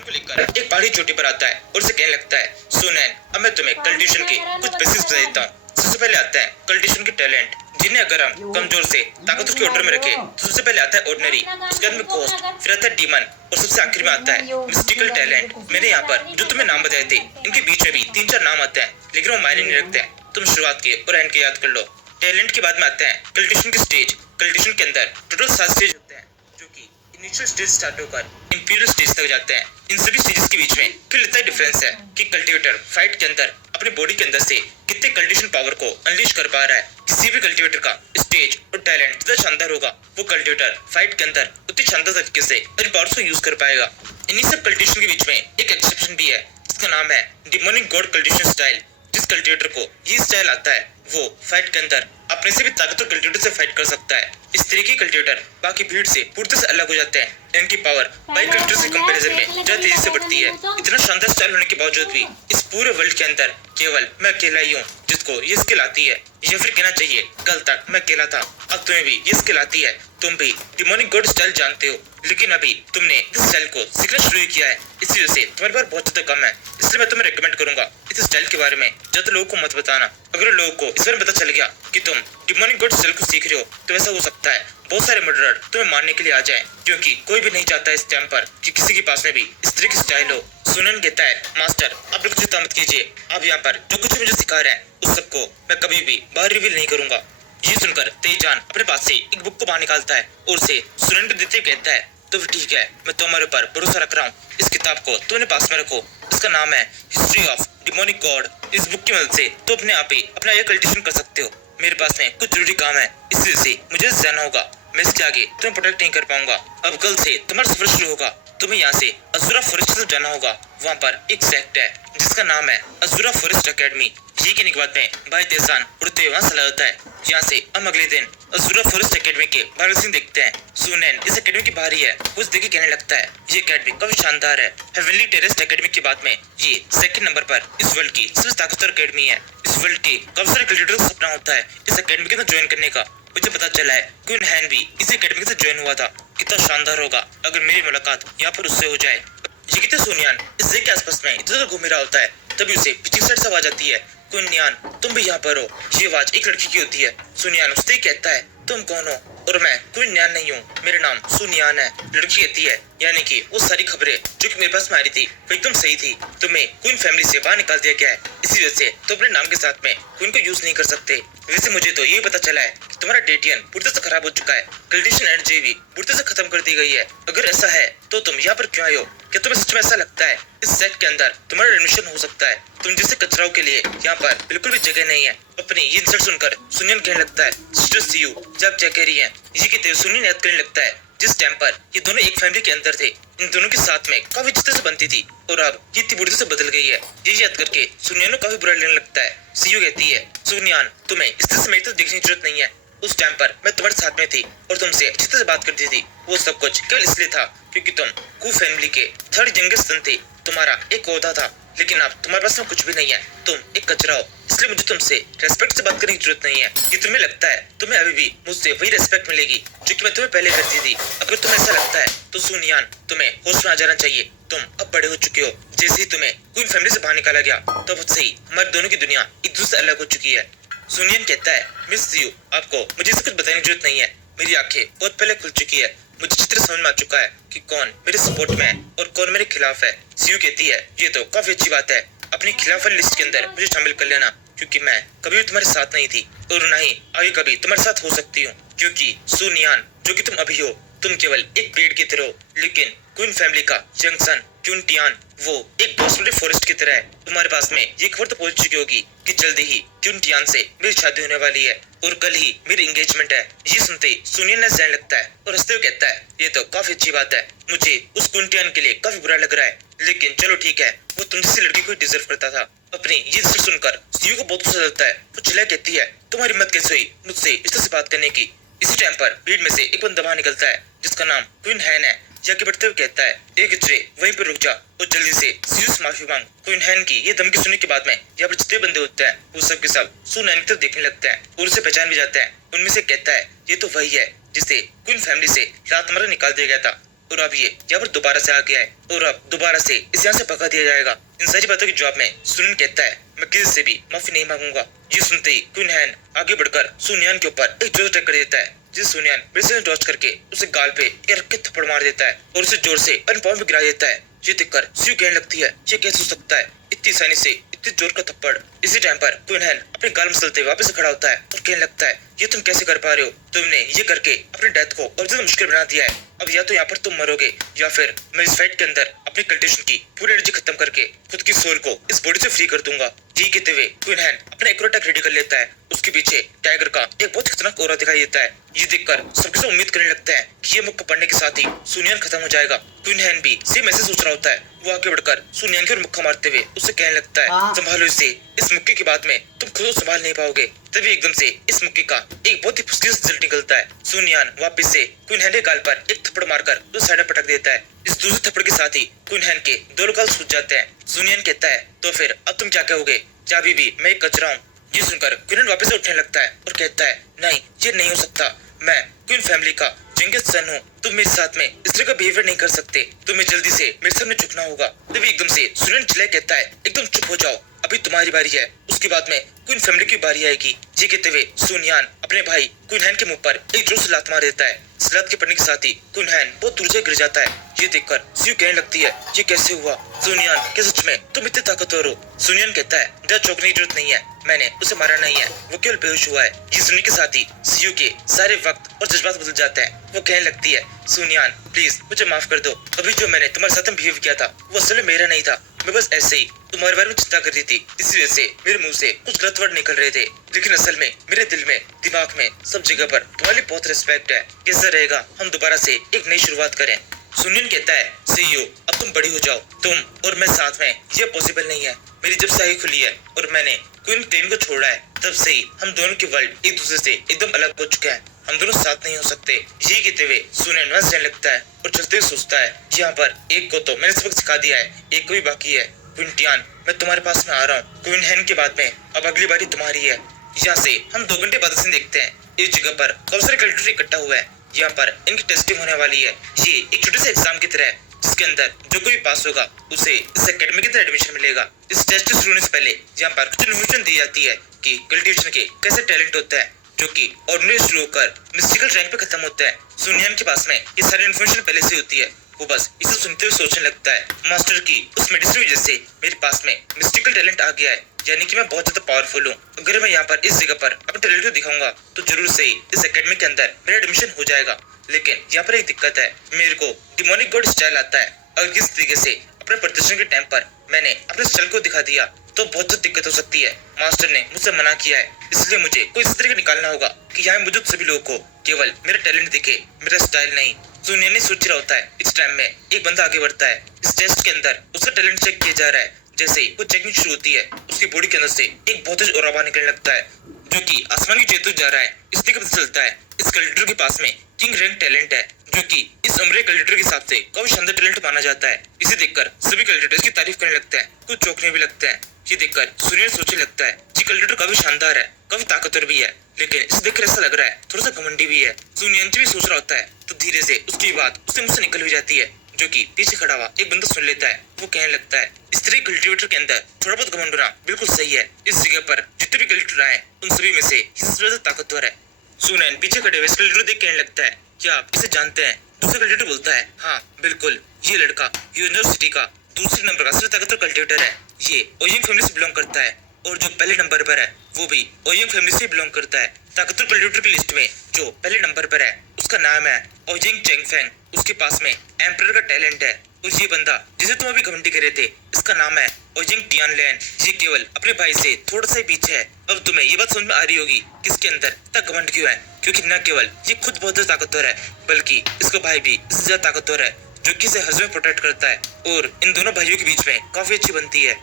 सुनैन को लेकर एक पहाड़ी चोटी पर आता है और उसे कहने लगता है, सुनैन, अब मैं तुम्हें कल्टिवेशन के कुछ बेसिक्स बता देता हूँ। सबसे पहले आता है कल्टिवेशन के टैलेंट, जिन्हें अगर हम कमजोर से ताकतवर के ऑर्डर में रखें तो सबसे पहले आता है ऑर्डिनरी, उसके बाद में घोस्ट, फिर आता है डीमन और सबसे आखिर में आता है मिस्टिकल टैलेंट। मैंने यहाँ पर जो तुम्हें नाम बताए थे इनके बीच में भी 3-4 नाम आते हैं, लेकिन वो मायने नहीं रखते हैं। तुम शुरुआत के और एंड के याद कर लो। टैलेंट के बाद में आते हैं कल्टिवेशन के स्टेज। कल्टिवेशन के अंदर टोटल 7 स्टेज होते हैं, जो कि इनिशियल स्टेज स्टार्ट होकर इंपीरियल स्टेज तक जाते हैं। इन सभी स्टेजेस के बीच में फिर इतना डिफरेंस है कि कल्टिवेटर फाइट के अंदर अपने बॉडी के अंदर से कितने कल्टिवेशन पावर को अनलीश कर पा रहा है। किसी भी कल्टिवेटर का स्टेज और टैलेंट जितना शानदार होगा, वो कल्टिवेटर फाइट के अंदर उतनी शानदार तरीके से अपनी पावर्स को यूज कर पाएगा। इन्हीं सब कल्टिवेशन के बीच में एक एक्सेप्शन भी है, जिसका नाम है डिमोनिक गॉड कल्टिवेशन स्टाइल। जिस कल्टिवेटर को ये स्टाइल आता है वो फाइट के अंदर अपने से भी ताकतवर कल्टिवेटर से फाइट कर सकता है। इस तरीके के कल्टिवेटर बाकी भीड़ से पूरी तरह से अलग हो जाते हैं। इनकी पावर बाकी कल्टिवेटर से कंपैरिजन में ज्यादा तेजी से बढ़ती है। इतना शानदार स्टाइल होने के बावजूद भी इस पूरे वर्ल्ड के अंदर केवल मैं अकेला ही हूँ जिसको ये स्किल आती है, या फिर कहना चाहिए कल तक मैं अकेला था, अब तुम्हें भी ये स्किल आती है। तुम भी डिमोनिक गॉड स्टाइल जानते हो, लेकिन अभी तुमने इस स्टाइल को सीखना शुरू किया है, इस वजह से तुम्हारे पास बहुत ज्यादा कम है। इसलिए मैं तुम्हें रिकमेंड करूंगा इस स्टाइल के बारे में ज्यादा लोगों को मत बताना। अगर लोगों को इस बारे में पता चल गया कि तुम डिमोनिक गॉड स्टाइल को सीख रहे हो, तो ऐसा हो सकता है बहुत सारे मर्डरर तुम्हें मारने के लिए आ जाएं, क्योंकि कोई भी नहीं चाहता इस टाइम पर कि किसी के पास में भी इस तरह की स्टाइल हो। सुनैन कहता है, मास्टर आप बिल्कुल चिंता मत कीजिए, आप यहाँ पर जो कुछ मुझे सिखा रहे हैं उस सबको मैं कभी भी बाहर रिवील नहीं करूंगा। ये सुनकर तेजान अपने पास से एक बुक को बाहर निकालता है और उसे सुनैन को देते हुए कहता है, तो फिर ठीक है, मैं तुम्हारे ऊपर भरोसा रख रहा हूँ। इस किताब को तुम अपने पास में रखो, इसका नाम है हिस्ट्री ऑफ डिमोनिक गॉड। इस बुक की मदद से तुम अपने आप ही अपना यह कल्टिवेशन कर सकते हो। मेरे पास में कुछ जरूरी काम है, इस वजह से मुझे जाना होगा। मैं इसके आगे तुम्हें प्रोटेक्ट नहीं कर पाऊंगा। अब कल से तुम्हारा सफर शुरू होगा। तुम्हें यहाँ से अज़ूरा फॉरेस्ट से जाना होगा। वहाँ पर एक सेक्ट है जिसका नाम है अज़ूरा फॉरेस्ट एकेडमी। ये कहने के बाद में भाई तेजान उड़ते हुए वहाँ चला जाता है। यहाँ से हम अगले दिन अज़ूरा फॉरेस्ट एकेडमी के बाहर सीन देखते हैं। सुनैन इस एकेडमी की बाहर ही है, उस देखे कहने लगता है, ये एकेडमी काफी शानदार है। हेवनली टेरेस्ट एकेडमी के बाद में ये सेकंड नंबर पर इस वर्ल्ड की सबसे ताकतवर एकेडमी है। इस वर्ल्ड के काफी सारे कल्टिवेटर्स का सपना होता है इस एकेडमी के अंदर ज्वाइन करने का। मुझे पता चला है क्वीन हैन भी इसी एकेडमी से ज्वाइन हुआ था। कितना शानदार होगा अगर मेरी मुलाकात यहाँ पर उससे हो जाए। ये कहते सुनियान इस के आसपास में इधर उधर घूम रहा होता है, तभी उसे पीछे साइड से आवाज आती है, कुनियान तुम भी यहाँ पर हो। ये आवाज एक लड़की की होती है। सुनियान उससे कहता है, तुम कौन हो? और मैं कुनियान नहीं हूँ, मेरा नाम सुनियान है। लड़की कहती है, यानी कि वो सारी खबरें जो कि मेरे पास में आ रही थी वो एकदम सही थी। तुम्हें क्वीन फैमिली से बाहर निकाल दिया गया है, इसी वजह से तो अपने नाम के साथ में क्वीन को यूज नहीं कर सकते। वैसे मुझे तो ये पता चला है कि तुम्हारा डेटियन पूरी तरह से खराब हो चुका है, कल्टिवेशन एनर्जी भी पूरी तरह से खत्म कर दी गई है। अगर ऐसा है तो तुम यहाँ पर क्यों आए हो? क्या तुम्हें सच में ऐसा लगता है इस सेट के अंदर तुम्हारा एडमिशन हो सकता है? तुम जैसे कचराओं के लिए यहाँ पर बिल्कुल भी जगह नहीं है। अपनी ये इंसल्ट सुनकर सुनियन कहने लगता है, सिस्टर सी यू जब क्या कह रही है? ये कहते हुए सुनियन याद करने लगता है जिस टाइम पर ये दोनों एक फैमिली के अंदर थे, इन दोनों के साथ में काफी अच्छी तरह से बनती थी और अब ये इतनी बुरी तरह से बदल गई है। ये याद करके सुनियन को काफी बुरा लगने लगता है। सीयू कहती है, सुनियान तुम्हें इस तरह से मेरी तरफ देखने की जरूरत नहीं है। उस टाइम पर मैं तुम्हारे साथ में थी और तुमसे अच्छी तरह से बात करती थी। वो सब कुछ केवल इसलिए था क्योंकि तुम कू फैमिली के थर्ड यंगेस्ट सन थे। तुम्हारा एक ओहदा था, लेकिन अब तुम्हारे पास में कुछ भी नहीं है, तुम एक कचरा हो। इसलिए मुझे तुमसे रेस्पेक्ट से बात करने की जरूरत नहीं है। ये तुम्हें लगता है तुम्हें अभी भी मुझसे वही रेस्पेक्ट मिलेगी जो कि मैं तुम्हें पहले करती थी। अगर तुम्हें ऐसा लगता है तो सुनियान तुम्हें होश में आ जाना चाहिए। तुम अब बड़े हो चुके हो। जैसे ही तुम्हें क्वीन फैमिली से बाहर निकाला गया तो अब से ही हमारे दोनों की दुनिया एक दूसरे से अलग हो चुकी है। सुनियन कहता है, मिस यू आपको मुझे इसे कुछ बताने की जरूरत नहीं है। मेरी आंखें बहुत पहले खुल चुकी है। मुझे अच्छी तरह समझ में आ चुका है कि कौन मेरे सपोर्ट में है और कौन मेरे खिलाफ है। सीयू कहती है, ये तो काफी अच्छी बात है, अपनी खिलाफ वाली लिस्ट के अंदर मुझे शामिल कर लेना, क्योंकि मैं कभी भी तुम्हारे साथ नहीं थी और ना ही आगे कभी तुम्हारे साथ हो सकती हूँ। क्योंकि सुनियान जो कि तुम अभी हो, तुम केवल एक पेड़ की तरह हो, लेकिन क्वीन फैमिली का यंग सन क्यूनटियान वो एक बहुत बड़े फॉरेस्ट की तरह है। तुम्हारे पास में ये खबर तो पहुंच चुकी होगी कि जल्दी ही क्यूनटियान से मेरी शादी होने वाली है और कल ही मेरी एंगेजमेंट है। ये सुनते ही सुनियन जाने लगता है और हंसते हुए कहता है, ये तो काफी अच्छी बात है। मुझे उस क्यूनटियान के लिए काफी बुरा लग रहा है, लेकिन चलो ठीक है, वो तुम जैसी लड़की को डिजर्व करता था। अपनी ये इंसल्ट सुनकर सीयू को बहुत गुस्सा आता है। वो चिल्ला कहती है, तुम्हारी हिम्मत कैसे हुई मुझसे इस तरह से बात करने की? इसी टाइम पर भीड़ में से एक बंदा बाहर निकलता है जिसका नाम क्वीन हैन है। जाके बढ़ते हुए कहता है, एक इचरे वहीं पर रुक जा और जल्दी से सीयू से माफी मांग। क्वीन हैन की ये धमकी सुनने के बाद में यहाँ पर जितने बंदे होते हैं वो सब के सब सुनैन की तरफ देखने लगते हैं और उसे पहचान भी जाते हैं। उनमें से कहता है, ये तो वही है जिसे क्वीन फैमिली से रात हमारा निकाल दिया गया था। और अब ये यहाँ पर दोबारा से आ गया है और अब दोबारा से इस यहाँ से भगा दिया जाएगा। इन सारी बातों के जवाब में सुनियन कहता है मैं किसी से भी माफी नहीं मांगूंगा। ये सुनते ही क्वीन हैन आगे बढ़कर सुनियन के ऊपर एक जोर अटैक कर देता है, जिस सुनियन ब्रेसलेट टॉस करके उसे गाल पे एक रख के थप्पड़ मार देता है और उसे जोर से अपने पाँव में गिरा देता है। ये देखकर सियू कहने लगती है ये कैसे हो सकता है, इतनी आसानी से इतनी जोर का थप्पड़। इसी टाइम पर क्वीन हैन अपने गाल मसलते वापस से खड़ा होता है और कहने लगता है ये तुम कैसे कर पा रहे हो, तुमने ये करके अपनी डेथ को और ज्यादा मुश्किल बना दिया है। अब या तो यहाँ पर तुम मरोगे या फिर मैं इस फाइट के अंदर अपनी कंडीशन की पूरी एनर्जी खत्म करके खुद की सोल को इस बॉडी से फ्री कर दूंगा। यही कहते हुए क्वीन हैन अपना एक और अटैक रेडी कर लेता है। उसके पीछे टाइगर का एक बहुत खतरनाक ऑरा दिखाई देता है। ये देखकर सबके सब उम्मीद करने लगता है कि ये मुक्का पड़ने के साथ ही सुनियन खत्म हो जाएगा। क्वीन हैन भी सेम ऐसे सोच रहा होता है। वो आगे बढ़कर सुनियन के मुक्का मारते हुए उसे कहने लगता है संभालो इसे, इस मुक्के के बाद में तुम खुद को संभाल नहीं पाओगे। तभी एकदम से इस मुक्के का एक बहुत ही फुसकी रिजल्ट निकलता है। सुनियन वापस से क्वीन हैन के गाल पर एक थप्पड़ मारकर उसे साइड में पटक देता है। इस दूसरे थप्पड़ के साथ ही क्वीन हैन के दोनों गाल सूज जाते हैं। सुनियन कहता है तो फिर अब तुम क्या कहोगे, क्या अभी भी मैं एक कचरा हूँ। ये सुनकर क्वीन वापस से उठने लगता है और कहता है नहीं ये नहीं हो सकता, मैं क्वीन फैमिली का यंगेस्ट सन हूँ, तुम मेरे साथ में इस तरह का बिहेवियर नहीं कर सकते, तुम्हें जल्दी से मेरे सामने झुकना होगा। तभी एकदम से सुनियन चिल्लाए कहता है एकदम चुप हो जाओ, अभी तुम्हारी बारी है, उसके बाद में क्वीन फैमिली की बारी आएगी। ये कहते हुए सुनियन अपने भाई क्वीन हैन के मुंह पर एक जोर से लात मार देता है। इस लात के पड़ने के साथ ही क्वीन हैन बहुत दूर से गिर जाता है। ये देखकर सियू कहने लगती है ये कैसे हुआ, सुनियन क्या सच में तुम इतने ताकतवर हो। सुनियन कहता है डर चौंकने की जरूरत नहीं है, मैंने उसे मारा नहीं है, वो केवल बेहोश हुआ है। ये सुनने के साथ ही सियू के सारे वक्त और जज्बात बदल जाते हैं। वो कहने लगती है सुनियन प्लीज मुझे माफ कर दो, अभी जो मैंने तुम्हारे साथ बिहेव किया था वो असल में मेरा नहीं था, मैं बस ऐसे ही तुम्हारे बारे में चिंता कर रही थी, इसी वजह से मेरे मुंह से कुछ गलत वर्ड निकल रहे थे, लेकिन असल में मेरे दिल में दिमाग में सब जगह पर तुम्हारी बहुत रिस्पेक्ट है। कैसा रहेगा हम दोबारा से एक नई शुरुआत करें। सुनियन कहता है सीईओ अब तुम बड़ी हो जाओ, तुम और मैं साथ में ये पॉसिबल नहीं है। मेरी जब से आँखें खुली है और मैंने क्वीन टेन को छोड़ा है तब से ही हम दोनों के वर्ल्ड एक दूसरे से एकदम अलग हो चुके हैं, हम दोनों साथ नहीं हो सकते। यही कहते हुए सुनियन वहां से जाने लगता है और चलते हुए सोचता है यहाँ पर एक को तो मैंने सबक सिखा दिया है, एक को भी बाकी है। क्वीन टियान मैं तुम्हारे पास में आ रहा हूँ, क्वीन हैन के बाद में अब अगली बारी तुम्हारी है। यहाँ से हम 2 घंटे बाद से देखते हैं इस जगह पर बहुत सारे कलेक्टर इकट्ठा हुआ है, यहाँ पर इनकी टेस्टिंग होने वाली है। ये एक छोटे से एग्जाम की तरह है जिसके अंदर जो कोई पास होगा उसे इस एकेडमी के अंदर एडमिशन मिलेगा। इस टेस्ट शुरू होने से पहले यहाँ पर कुछ इन्फॉर्मेशन दी जाती है कि कल्टिवेशन के कैसे टैलेंट होता है जो कि ऑर्डिनरी शुरू होकर मिस्टिकल रैंक पे खत्म होता है। सुनियन के पास में ये सारी इन्फॉर्मेशन पहले से होती है, वो बस इसे सुनते हुए सोचने लगता है मास्टर की उस मेडिसिन की वजह से मेरे पास में मिस्टिकल टैलेंट आ गया है, यानी कि मैं बहुत ज्यादा पावरफुल हूँ। अगर मैं यहाँ पर इस जगह पर अपने टैलेंट को दिखाऊंगा तो जरूर से ही इस एकेडमी के अंदर मेरा एडमिशन हो जाएगा। लेकिन यहाँ पर एक दिक्कत है, मेरे को डिमोनिक गॉड स्टाइल आता है, अगर किस तरीके से अपने प्रदर्शन के टाइम पर मैंने अपने स्टाइल को दिखा दिया तो बहुत ज्यादा दिक्कत हो सकती है। मास्टर ने मुझसे मना किया है, इसलिए मुझे कोई इस तरीके निकालना होगा कि यहाँ मौजूद सभी लोगों को केवल मेरा टैलेंट दिखे, मेरा स्टाइल नहीं। सुनियन ने सोच रहा होता है इस टाइम में एक बंदा आगे बढ़ता है। इस टेस्ट के अंदर उसका टैलेंट चेक किया जा रहा है। जैसे ही वो चेकिंग शुरू होती है उसकी बॉडी के अंदर से एक बहुत तेज ऑरा निकलने लगता है जो कि आसमान की जेतु जा रहा है। इसलिए पता चलता है इस कलेक्टर के पास में किंग रैंक टैलेंट है जो कि इस उम्र कलेक्टर के हिसाब से काफी शानदार टैलेंट माना जाता है। इसे देखकर सभी कलेक्टर इसकी तारीफ करने लगते हैं, कुछ चौंकने भी लगते हैं। ये देखकर सुनियन सोचने लगता है ये कलेक्टर काफी शानदार है, काफी ताकतवर भी है, लेकिन इसे देखकर ऐसा लग रहा है थोड़ा सा घमंडी भी है। सुनियन भी सोच रहा होता है तो धीरे से उसकी बात उससे मुझसे निकल भी जाती है जो कि पीछे खड़ा हुआ एक बंदा सुन लेता है। वो कहने लगता है इस तरह कल्टिवेटर के अंदर थोड़ा बहुत घमंड होना बिल्कुल सही है, इस जगह पर जितने भी कल्टिवेटर आए उन सभी में से सबसे ज्यादा ताकतवर है। सुनियन पीछे खड़े हुए इस कल्टिवेटर देख कहने लगता है क्या आप इसे जानते हैं? दूसरा कल्टिवेटर बोलता है हाँ बिल्कुल, ये लड़का यूनिवर्सिटी का दूसरे नंबर का सबसे ताकतवर कल्टिवेटर है, ये ओयिंग फैमिली से बिलोंग करता है और जो पहले नंबर पर है वो भी ओयिंग फैमिली से बिलोंग करता है। ताकतवर कल्टिवेटर की लिस्ट में जो पहले नंबर पर है उसका नाम है ओयिंग चेंगफेंग, उसके पास में एम्परर का टैलेंट है। और ये बंदा जिसे तुम अभी घमंडी कर रहे थे इसका नाम है ओयिंग टियानलैन, ये केवल अपने भाई से थोड़ा सा ही पीछे है। अब तुम्हें ये बात समझ में आ रही होगी कि इसके अंदर इतना घमंड क्यों है, क्योंकि न केवल ये खुद बहुत ज्यादा ताकतवर है बल्कि इसका भाई भी इससे ज्यादा ताकतवर है जो कि इसे हर समय प्रोटेक्ट करता है और इन दोनों भाइयों के बीच में काफी अच्छी बनती है।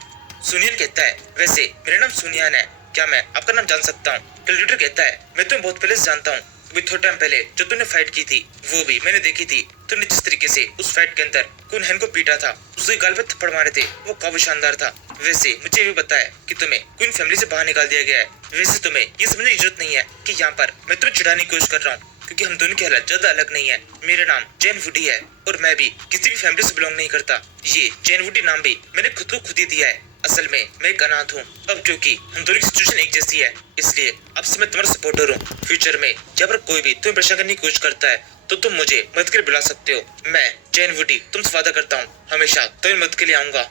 सुनियन कहता है वैसे मेरा नाम सुनियन है, क्या मैं आपका नाम जान सकता हूँ? कलेक्टर कहता है मैं तुम्हें बहुत पहले से जानता हूँ, अभी थोड़ा टाइम पहले जो तुमने फाइट की थी वो भी मैंने देखी थी। तुमने जिस तरीके से उस फाइट के अंदर क्वीन हैन को पीटा था, उसके गाल पे थप्पड़ मारे थे, वो काफी शानदार था। वैसे मुझे भी पता है कि तुम्हें क्वीन फैमिली से बाहर निकाल दिया गया है, वैसे तुम्हें ये समझने की जरूरत नहीं है कि यहाँ पर मैं तुम्हें चिढ़ाने की कोशिश कर रहा हूँ। क्योंकि हम दोनों की हालत ज्यादा अलग नहीं है। मेरा नाम जैन वुडी है और मैं भी किसी भी फैमिली से बिलोंग नहीं करता। ये जैन वुडी नाम भी मैंने खुद को खुद ही दिया है। असल में मैं एक अनाथ हूँ। अब क्योंकि हम दोनों की सिचुएशन एक जैसी है, इसलिए अब से मैं तुम्हारा सपोर्टर हूँ। फ्यूचर में जब पर कोई भी तुम्हें परेशान करने की कोशिश करता है तो तुम मुझे मदद के लिए बुला सकते हो। मैं जैन वुडी तुमसे वादा करता हूँ हमेशा तुम्हारी मदद के लिए आऊंगा।